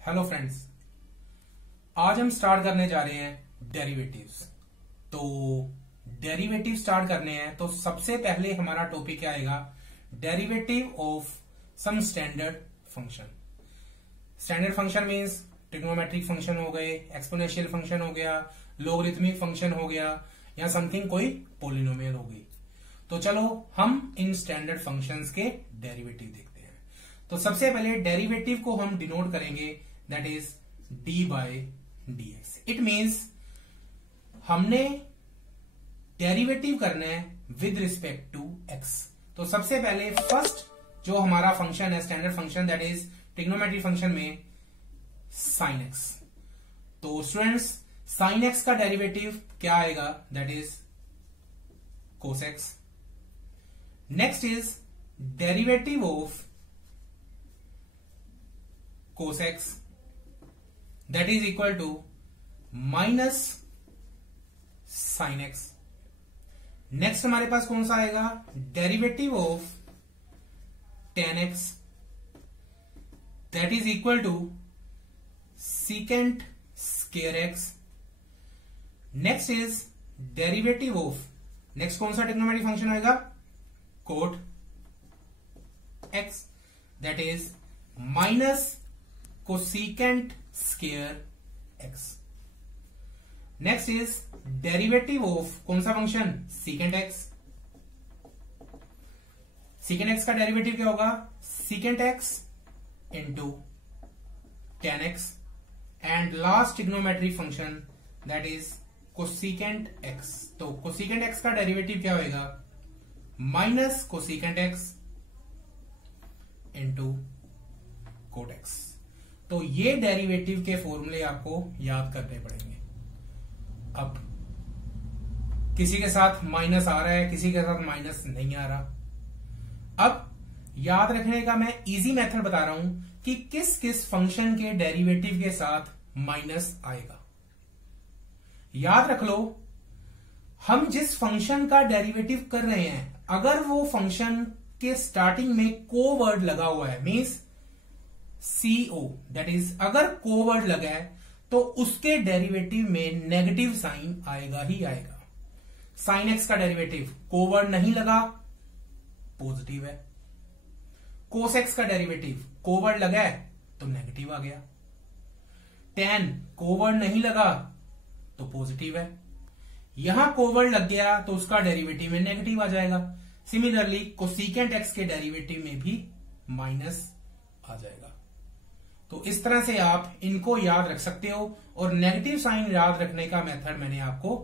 Hello friends, आज हम start करने जा रहे हैं डेरिवेटिव्स। तो डेरिवेटिव स्टार्ट करने हैं तो सबसे पहले हमारा टॉपिक क्या आएगा? Derivative of some standard function. Standard function means trigonometric function हो गए, एक्सपोनेंशियल फंक्शन हो गया, लोगरिथमिक फंक्शन हो गया, या समथिंग कोई पॉलिनोमियल हो गई। तो चलो हम इन स्टैंडर्ड फंक्शंस के डेरिवेटिव देखते हैं। तो सबसे पहले डेरिवेटिव को हम डिनोट करेंगे, that is d by d x. It means हमने डेरिवेटिव करना है विद रिस्पेक्ट टू एक्स। तो सबसे पहले फर्स्ट जो हमारा फंक्शन है standard function, that is trigonometric function में साइन एक्स। तो स्टूडेंट्स, साइन एक्स का डेरिवेटिव क्या आएगा? That is cos x. Next is derivative of cos x, that is equal to minus sine x. Next हमारे पास कौन सा आएगा? Derivative of tan x, that is equal to secant square x. Next is derivative of, next कौन सा trigonometric function आएगा? Cot x, that is minus cosecant square x. Next is derivative of कौन सा function? Secant x. Secant x का derivative क्या होगा? Secant x into ten x. And last trigonometric function that is cosecant x. तो cosecant x का derivative क्या होगा? Minus cosecant x into cot x. तो ये डेरिवेटिव के फॉर्मूले आपको याद करने पड़ेंगे। अब किसी के साथ माइनस आ रहा है, किसी के साथ माइनस नहीं आ रहा। अब याद रखने का मैं इजी मेथड बता रहा हूं कि किस किस फंक्शन के डेरिवेटिव के साथ माइनस आएगा। याद रख लो, हम जिस फंक्शन का डेरिवेटिव कर रहे हैं, अगर वो फंक्शन के स्टार्टिंग में को वर्ड लगा हुआ है, मीन्स CO, दैट इज अगर को वर्ड लगा है तो उसके डेरिवेटिव में नेगेटिव साइन आएगा ही आएगा। साइन एक्स का डेरिवेटिव को वर्ड नहीं लगा, पॉजिटिव है। कोस एक्स का डेरिवेटिव को वर्ड लगा है तो नेगेटिव आ गया। टेन को वर्ड नहीं लगा तो पॉजिटिव है। यहां को वर्ड लग गया तो उसका डेरिवेटिव में नेगेटिव आ जाएगा। सिमिलरली कोसीकेंट एक्स के डेरिवेटिव में भी माइनस आ जाएगा। तो इस तरह से आप इनको याद रख सकते हो, और नेगेटिव साइन याद रखने का मेथड मैंने आपको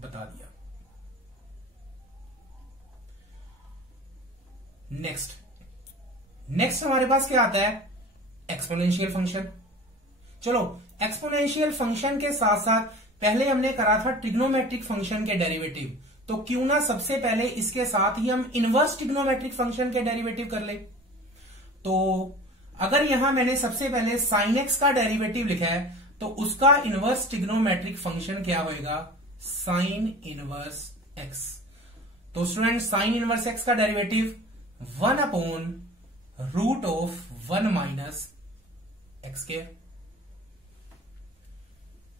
बता दिया। नेक्स्ट हमारे पास क्या आता है? Exponential function. चलो, एक्सपोनेंशियल फंक्शन के साथ साथ पहले हमने करा था ट्रिग्नोमेट्रिक फंक्शन के डेरिवेटिव, तो क्यों ना सबसे पहले इसके साथ ही हम इनवर्स ट्रिग्नोमेट्रिक फंक्शन के डेरिवेटिव कर ले। तो अगर यहां मैंने सबसे पहले साइन एक्स का डेरिवेटिव लिखा है तो उसका इनवर्स ट्रिग्नोमेट्रिक फंक्शन क्या होगा? Sine inverse x. तो स्टूडेंट, साइन इनवर्स एक्स का derivative 1 upon root of 1 minus x square.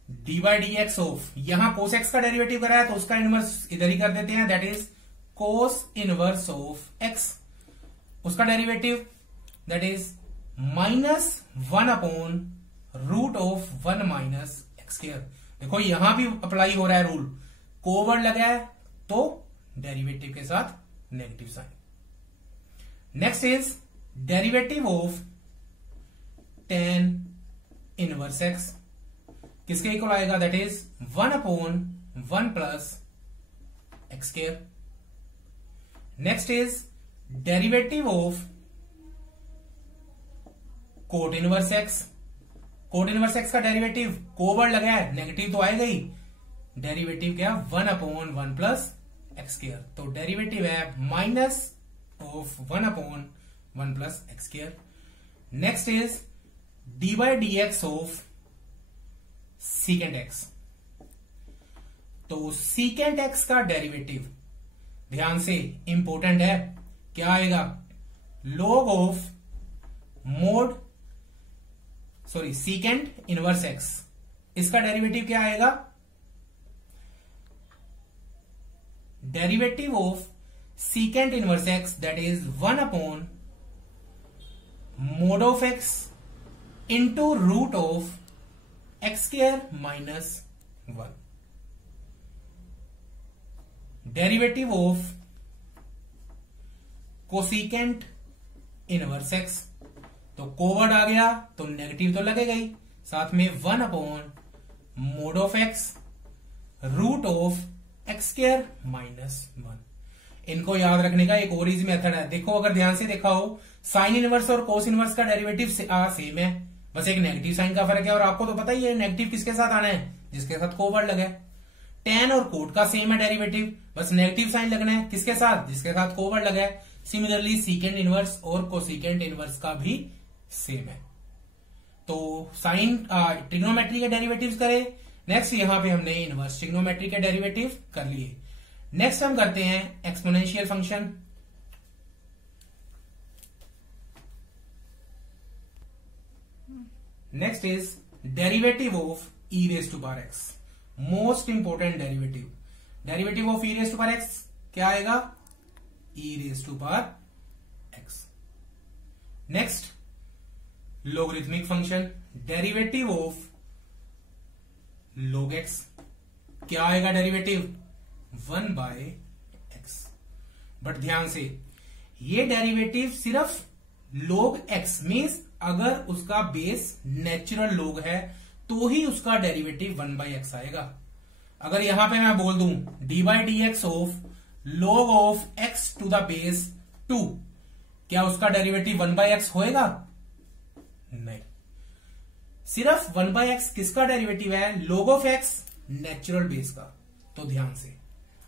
D by d x of, यहां कोस एक्स का डेरिवेटिव करा है तो उसका इनवर्स इधर ही कर देते हैं, that is cos inverse of x. उसका derivative that is minus 1 upon root of 1 minus x square. देखो यहां भी अप्लाई हो रहा है रूल, को वर्ड लगा है तो डेरिवेटिव के साथ negative sign. Next is derivative of tan inverse x, किसके इक्वल आएगा? That is 1 upon 1 plus x square. Next is derivative of cot inverse x. Cot inverse x का डेरिवेटिव को वर्ड लगा है, नेगेटिव तो आएगा ही, डेरिवेटिव क्या? 1 अपॉन 1 प्लस एक्स स्क्वायर। तो डेरिवेटिव है minus of 1 upon 1 plus x square. Next is d by d x of secant x. तो सीकेंट एक्स का डेरिवेटिव ध्यान से इंपॉर्टेंट है, क्या आएगा? Log of mod sorry secant inverse x, इसका डेरिवेटिव क्या आएगा? Derivative of secant inverse x that is 1 upon mod of x into root of x square minus 1। Derivative of cosecant inverse x, तो co word आ गया तो negative तो लगेगा ही, साथ में 1 upon mod of x root of x square minus 1। इनको याद रखने का एक और इजी मेथड है। देखो अगर ध्यान से देखा हो, साइन इनवर्स और कोस इनवर्स का डेरिवेटिव सेम है, बस एक नेगेटिव साइन का फर्क है। और आपको तो पता ही है नेगेटिव किसके साथ आना है? जिसके साथ कोवर्ड लगे। टेन और कोट का सेम है डेरिवेटिव, बस नेगेटिव साइन लगना है किसके साथ? जिसके साथ कोवर्ड लगा है। सिमिलरली सीकेंट इनवर्स और कोसिकेंट इनवर्स का भी सेम है। तो साइन ट्रिग्नोमेट्री के डेरिवेटिव्स करें। नेक्स्ट यहां पे हमने इनवर्स ट्रिग्नोमेट्री के डेरिवेटिव कर लिए। नेक्स्ट हम करते हैं exponential function. Next is derivative of e raise to power x, most important derivative. Derivative of e raise to power x क्या आएगा? E raise to power x. Next logarithmic function, derivative of log x, क्या आएगा derivative? 1 bye x. But ध्यान से ये derivative सिर्फ log x means अगर उसका बेस नेचुरल log है तो ही उसका डेरिवेटिव 1 बाय एक्स आएगा। अगर यहां पे मैं बोल दूं d by d x of log of x to the base 2, क्या उसका डेरिवेटिव 1 बाय एक्स होएगा? नहीं। सिर्फ 1 बाय एक्स किसका डेरिवेटिव है? log of x natural base का। तो ध्यान से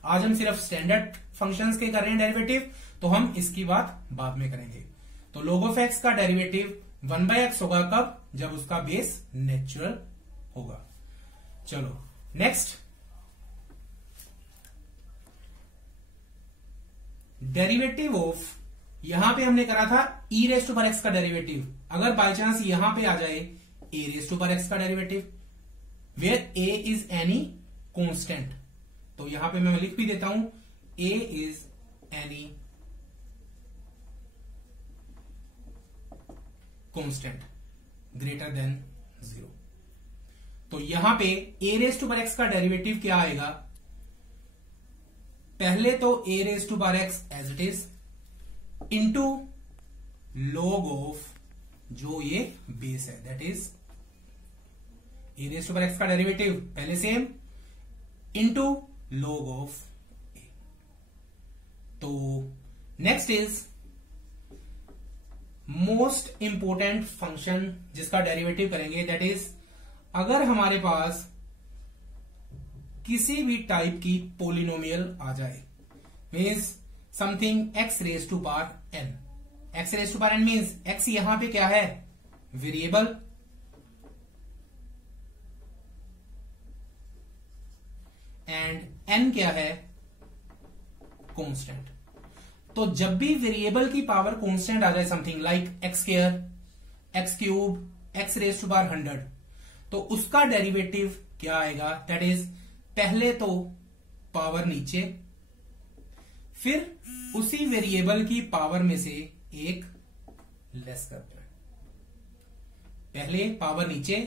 आज हम सिर्फ स्टैंडर्ड फंक्शंस के कर रहे हैं डेरिवेटिव, तो हम इसकी बात बाद में करेंगे। तो log ऑफ x का डेरिवेटिव 1 बाय एक्स होगा कब? जब उसका बेस नेचुरल होगा। चलो नेक्स्ट, डेरिवेटिव ऑफ, यहां पे हमने करा था e raise to power x का डेरिवेटिव। अगर बाय चांस यहां पे आ जाए a raise to power x का derivative where a is any constant, तो यहां पे मैं लिख भी देता हूं a is any constant greater than 0। तो यहां पे a raise to power x का डेरिवेटिव क्या आएगा? पहले तो a raise to power x as it is into log of जो ये बेस है that is a raise to power x का डेरिवेटिव पहले same into log of a. तो next is most important function जिसका डेरिवेटिव करेंगे that is अगर हमारे पास किसी भी टाइप की पोलिनोमियल आ जाए, means something x raise to power n. X raise to power n means x यहां पे क्या है? वेरिएबल, एंड एन क्या है? कांस्टेंट। तो जब भी वेरिएबल की पावर कांस्टेंट आ जाए, something like x square, x cube, x raise to power 100, तो उसका डेरिवेटिव क्या आएगा? दैट इज पहले तो पावर नीचे, फिर उसी वेरिएबल की पावर में से एक लेस कर देना। पहले पावर नीचे,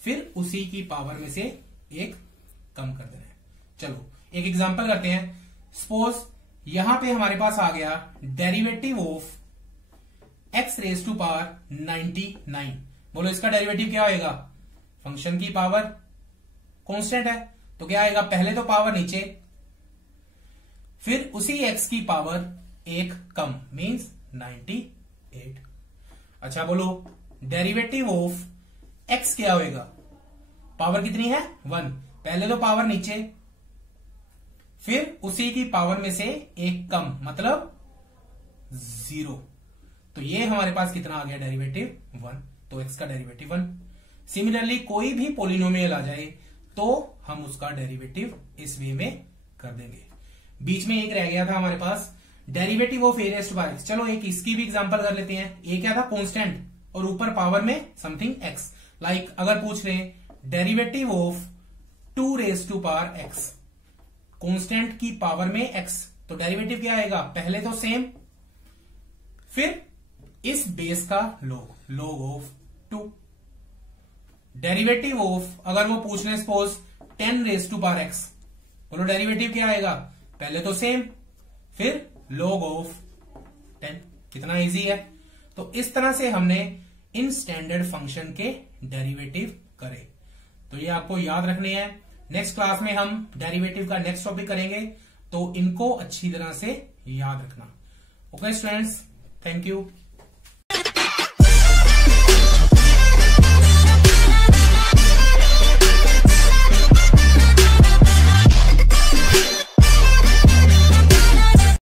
फिर उसी की पावर में से एक कम कर देना है। चलो एक एग्जांपल करते हैं। सपोज यहां पे हमारे पास आ गया derivative of x raise to power 99। बोलो इसका डेरिवेटिव क्या होएगा? फंक्शन की पावर कांस्टेंट है तो क्या आएगा? पहले तो पावर नीचे, फिर उसी एक्स की पावर एक कम, मींस 98। अच्छा बोलो डेरिवेटिव ऑफ एक्स क्या होएगा? पावर कितनी है? 1। पहले तो पावर नीचे, फिर उसी की पावर में से एक कम, मतलब 0। तो ये हमारे पास कितना आ गया? डेरिवेटिव 1। तो एक्स का डेरिवेटिव 1। सिमिलरली कोई भी पोलिनोमियल आ जाए तो हम उसका डेरिवेटिव इस वे में कर देंगे। बीच में एक रह गया था हमारे पास derivative of a raise to power x. चलो एक इसकी भी एग्जांपल कर लेते हैं। ए क्या था? कांस्टेंट, और ऊपर पावर में समथिंग x। लाइक अगर पूछ रहे हैं derivative of 2 raise to power x, constant की पावर में x, तो डेरिवेटिव क्या आएगा, पहले तो सेम, फिर इस बेस का log ऑफ 2। डेरिवेटिव ऑफ अगर वो पूछ रहे suppose 10 raise to power x, बोलो डेरिवेटिव क्या आएगा, पहले तो सेम, फिर log ऑफ 10। कितना इजी है। तो इस तरह से हमने इन स्टैंडर्ड फंक्शन के डेरिवेटिव करे, तो ये आपको याद रखने हैं। नेक्स्ट क्लास में हम डेरिवेटिव का नेक्स्ट टॉपिक करेंगे, तो इनको अच्छी तरह से याद रखना। Okay students, thank you.